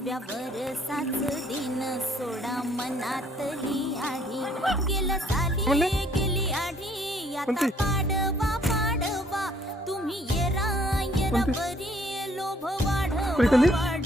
नव्या वरसाच दिन सोडा मनातली आढी गेलं साली गेली आढी आता पाडवा पाडवा तुम्ही येरा येरा बरी लोभ वाढवा